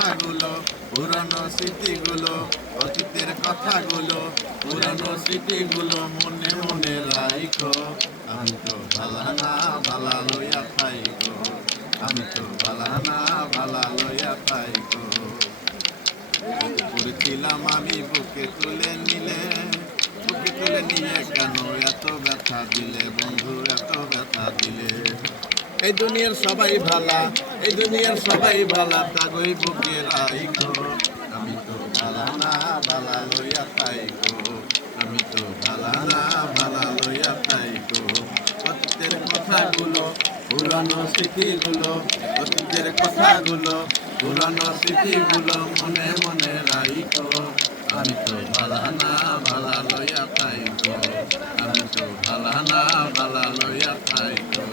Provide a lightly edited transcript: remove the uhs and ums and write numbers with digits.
কথাগুলো, পুরানো স্মৃতিগুলো, অতীতের কথাগুলো, পুরানো স্মৃতিগুলো মনে মনে রাইখো। আমি তো ভালা না ভালা লইয়া থাইকো, আমি তো ভালা না ভালা লইয়া থাইকো। করেছিলাম আমি বুকে তুলে নিলে, বুকে তুলে নিয়ে কেন এত ব্যথা দিলে বন্ধু, এত ব্যথা দিলে। এই দুনিয়ার সবাই ভালা, এই দুনিয়ার সবাই ভালা, তাগই বুকে রাইখো। আমি তো ভালা না ভালা লইয়া থাইকো, আমি তো ভালা না ভালা লইয়া থাইকো। অতীতের কথাগুলো, পুরানো স্মৃতিগুলো, অতীতের কথাগুলো, পুরানো স্মৃতিগুলো মনে মনে রাইখো। আমি তো ভালা না ভালা লইয়া থাইকো, আমি তো ভালা না ভালা লইয়া থাইকো।